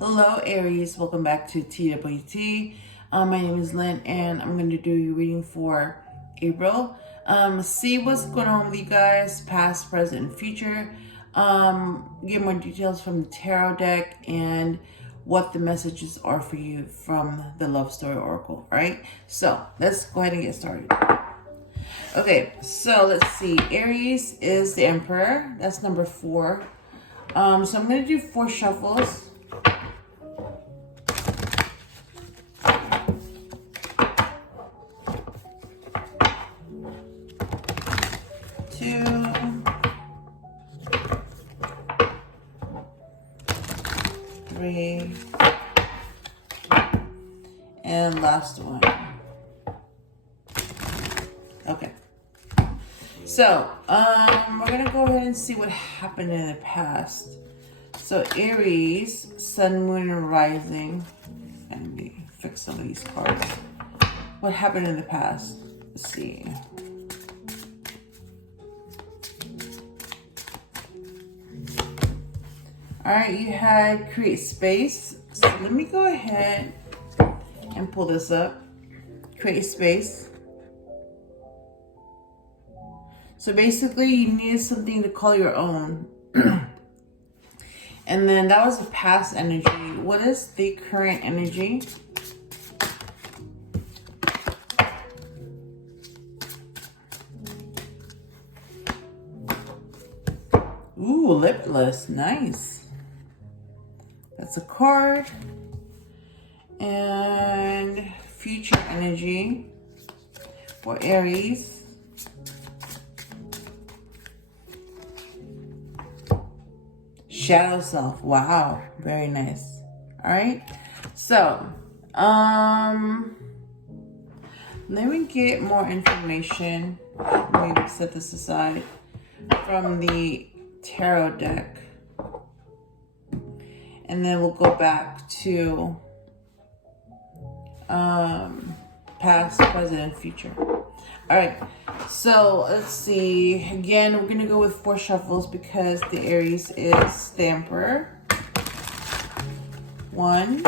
Hello Aries, welcome back to TWT. My name is Lynn and I'm going to do your reading for April. See what's going on with you guys, past, present, and future. Get more details from the tarot deck and what the messages are for you from the Love Story Oracle. Alright, so let's go ahead and get started. Okay, so let's see. Aries is the Emperor. That's number 4. So I'm going to do 4 shuffles. And last one. Okay. So, we're gonna go ahead and see what happened in the past. So Aries, Sun, Moon, and Rising. And we fix some of these cards. What happened in the past? Let's see. Alright, you had create space. So let me go ahead and pull this up. Create space. So basically you needed something to call your own. And then that was the past energy. What is the current energy? Ooh, Limitless. Nice. That's a card. And future energy for Aries. Shadow self. Wow, very nice. All right, so let me get more information. Maybe set this aside from the tarot deck, and then we'll go back to past, present, and future. All right, so let's see. Again, we're gonna go with 4 shuffles because the Aries is the Emperor. 1,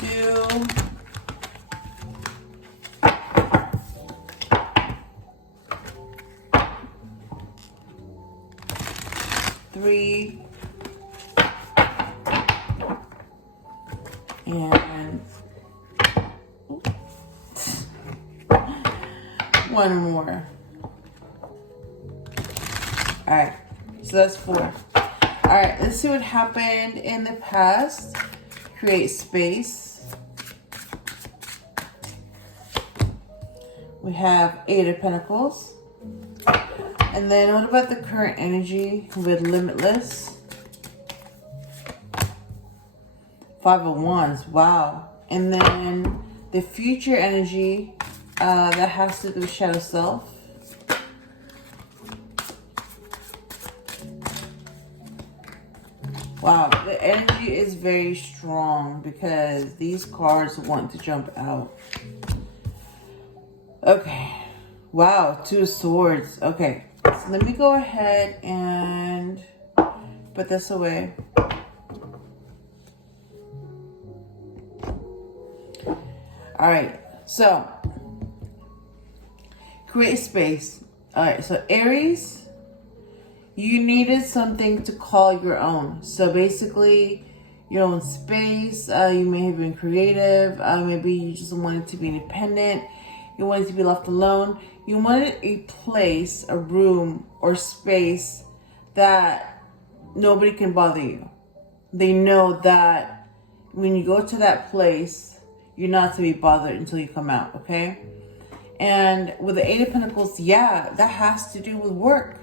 2, 3, and 1 more. All right, so that's 4. All right, let's see what happened in the past. Create space. We have 8 of Pentacles. And then what about the current energy with Limitless? 5 of Wands, wow. And then the future energy that has to do with Shadow Self. Wow, the energy is very strong because these cards want to jump out. Okay, wow, 2 of Swords. Okay, so let me go ahead and put this away. All right, so create space. All right, so Aries, you needed something to call your own. So basically, your own space. You may have been creative. Maybe you just wanted to be independent. You wanted to be left alone. You wanted a place, a room, or space that nobody can bother you. They know that when you go to that place, you're not to be bothered until you come out, okay? And with the 8 of Pentacles, yeah, that has to do with work.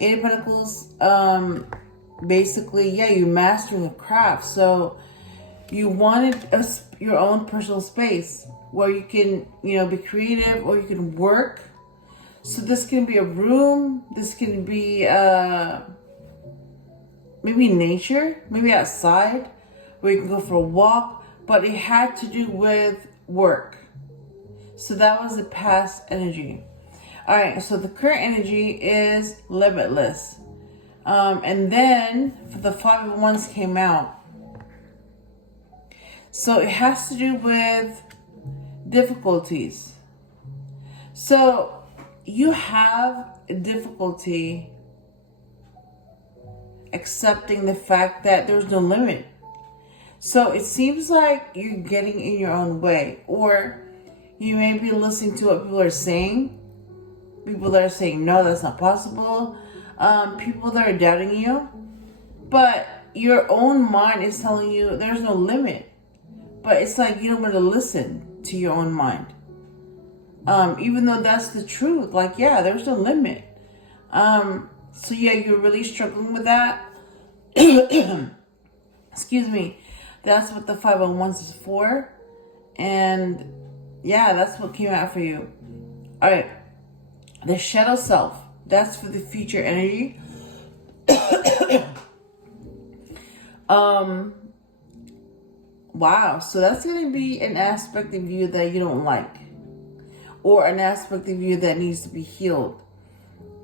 8 of Pentacles, basically, yeah, you're mastering a craft. So you wanted your own personal space where you can, be creative or you can work. So this can be a room. This can be maybe nature, maybe outside where you can go for a walk. But it had to do with work. So that was the past energy. All right, so the current energy is limitless. And then for the Five of Wands came out. So it has to do with difficulties. So you have difficulty accepting the fact that there's no limit. So it seems like you're getting in your own way, or you may be listening to what people are saying. People that are saying, no, that's not possible. People that are doubting you. But your own mind is telling you there's no limit. But it's like you don't want to listen to your own mind. Even though that's the truth. Like, yeah, there's no limit. So yeah, you're really struggling with that. Excuse me. That's what the 501s is for. And yeah, that's what came out for you. All right. The shadow self. That's for the future energy. Wow. So that's going to be an aspect of you that you don't like. Or an aspect of you that needs to be healed.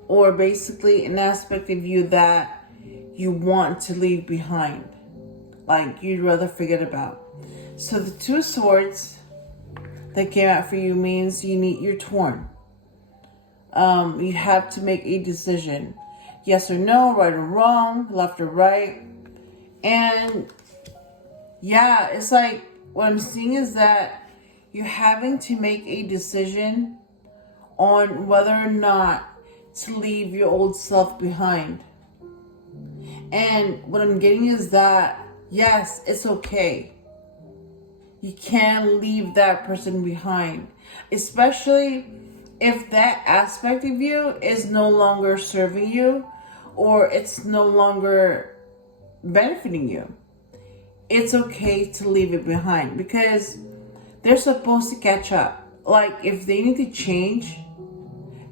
Or basically an aspect of you that you want to leave behind. Like you'd rather forget about. So the Two of Swords that came out for you means you're torn. You have to make a decision. Yes or no, right or wrong, left or right. And yeah, it's like what I'm seeing is that you're having to make a decision on whether or not to leave your old self behind. And what I'm getting is that, yes, it's okay. You can leave that person behind. Especially if that aspect of you is no longer serving you or it's no longer benefiting you. It's okay to leave it behind because they're supposed to catch up. Like if they need to change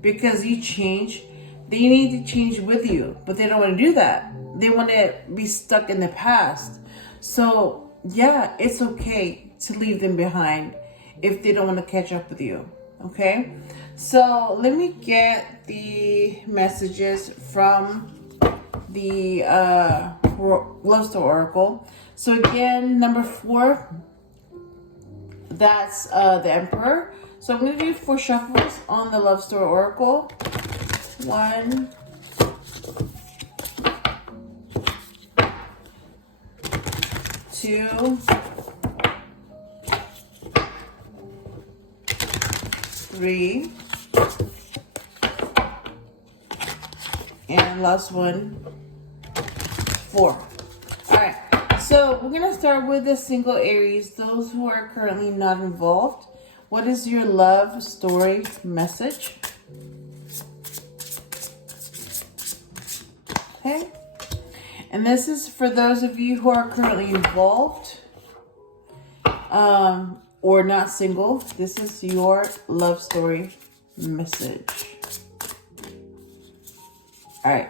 because you change, they need to change with you. But they don't want to do that. They want to be stuck in the past. So yeah, it's okay to leave them behind if they don't want to catch up with you. Okay? So let me get the messages from the Love Story Oracle. So again, number 4, that's the Emperor. So I'm going to do 4 shuffles on the Love Story Oracle. 1, 2, 3, and last one, 4. All right, so we're gonna start with the single Aries, those who are currently not involved. What is your love story message? Okay, and this is for those of you who are currently involved or not single. This is your love story message. All right,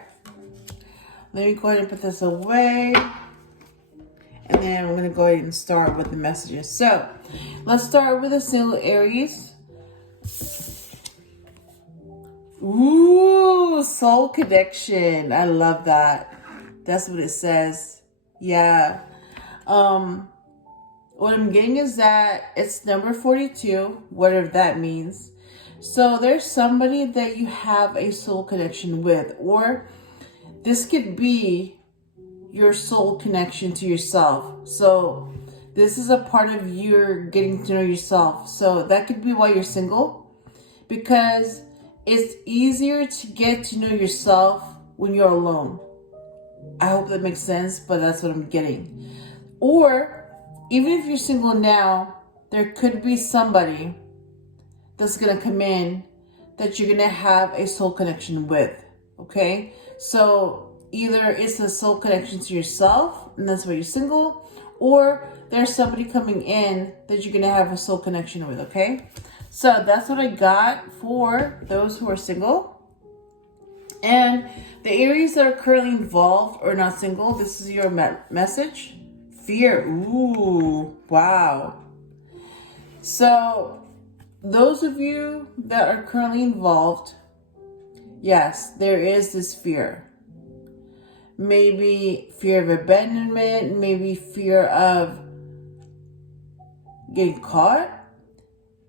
let me go ahead and put this away. And then we're going to go ahead and start with the messages. So let's start with a single Aries. Ooh, soul connection. I love that. That's what it says. Yeah. What I'm getting is that it's number 42, whatever that means. So there's somebody that you have a soul connection with, or this could be your soul connection to yourself. So this is a part of your getting to know yourself. So that could be why you're single, because it's easier to get to know yourself when you're alone. I hope that makes sense, but that's what I'm getting. Or even if you're single now, there could be somebody that's going to come in that you're going to have a soul connection with. Okay? So either it's a soul connection to yourself, and that's why you're single, or there's somebody coming in that you're going to have a soul connection with, okay? So that's what I got for those who are single. And the Aries that are currently involved or not single, this is your message. Fear. Ooh, wow. So those of you that are currently involved, yes, there is this fear. Maybe fear of abandonment, maybe fear of getting caught,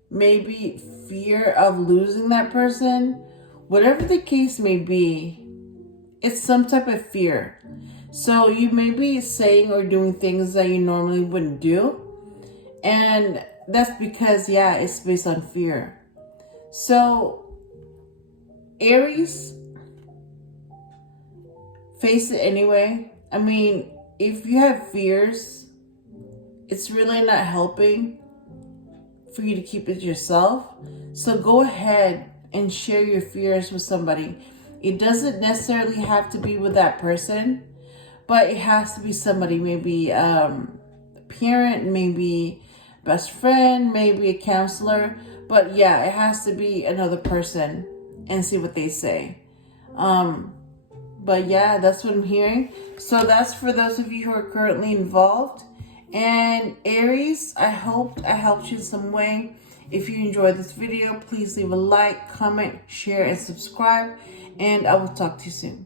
maybe fear of losing that person. Whatever the case may be, it's some type of fear. So you may be saying or doing things that you normally wouldn't do. And that's because, yeah, it's based on fear. So, Aries, face it anyway. I mean, if you have fears, it's really not helping for you to keep it yourself. So go ahead and share your fears with somebody. It doesn't necessarily have to be with that person, but it has to be somebody, maybe a parent, maybe best friend, maybe a counselor. But yeah, it has to be another person and see what they say. But yeah, that's what I'm hearing. So that's for those of you who are currently involved. And Aries, I hope I helped you in some way. If you enjoyed this video, please leave a like, comment, share, and subscribe. And I will talk to you soon.